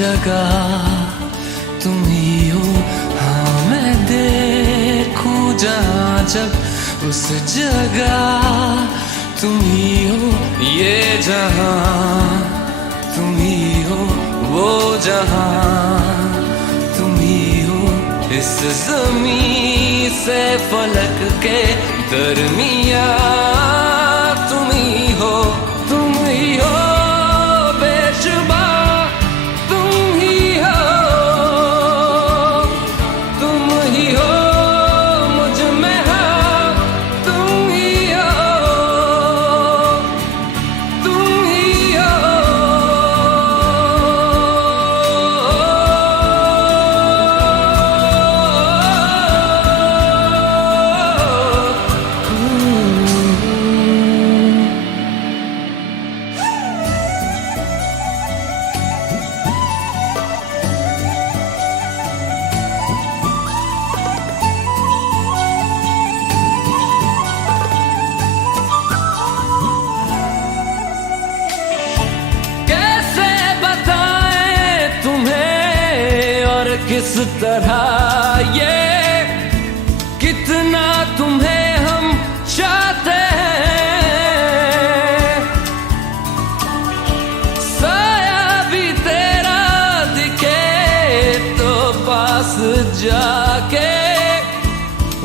जगह तुम ही हो। हाँ मैं देखूं जहाँ जब उस जगह तुम ही हो। ये जहाँ तुम ही हो, वो जहाँ तुम ही हो। इस ज़मीं से फलक के दरमिया तुम ही हो। तुम ही हो बेशुबा, तुम ही हो, तुम ही हो मुझ में हाँ, तुम ही हो, तुम ही हो। किस तरह ये कितना तुम्हें हम चाहते हैं। साया भी तेरा दिखे तो पास जाके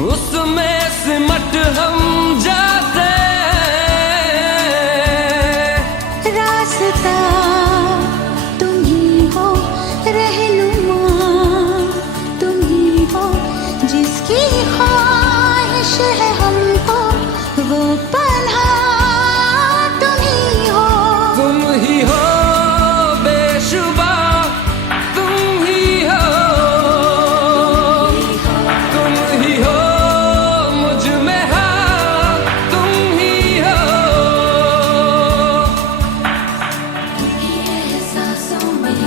उसमें सिमट हम जाते हैं। रास्ता तुम ही हो, रहनुमा जिसकी ख्वाहिश है हमको, वो पन्हा तुम ही हो। तुम ही हो बेशुबा, तुम ही हो, तुम ही हो मुझ में हाँ, तुम ही हो। तुम ही एहसासों में,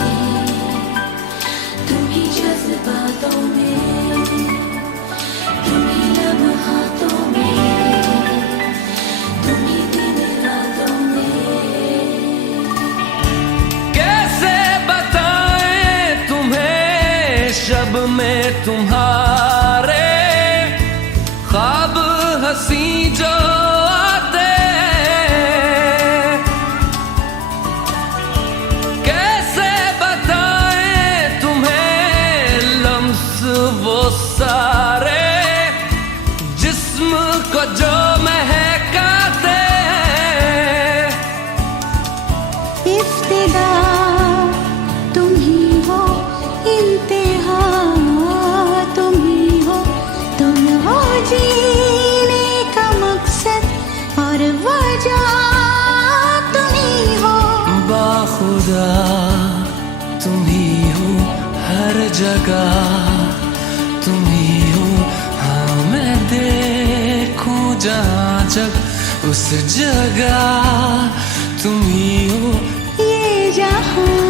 तुम ही जज्बातों में, शब में तुम्हारे ख्वाब हंसी जो आते हैं। कैसे बताएं तुम्हें लम्स वो सारे जिस्म को जो महकाते हैं। इफ्तिदा तुम ही हो, इंतहा तुम ही हो। तुम हो जीने का मकसद और वजह तुम ही हो। बाखुदा तुम ही हो, हर जगह तुम ही हो। हाँ मैं देखूं जहाँ जब उस जगह तुम ही हो। ये जहाँ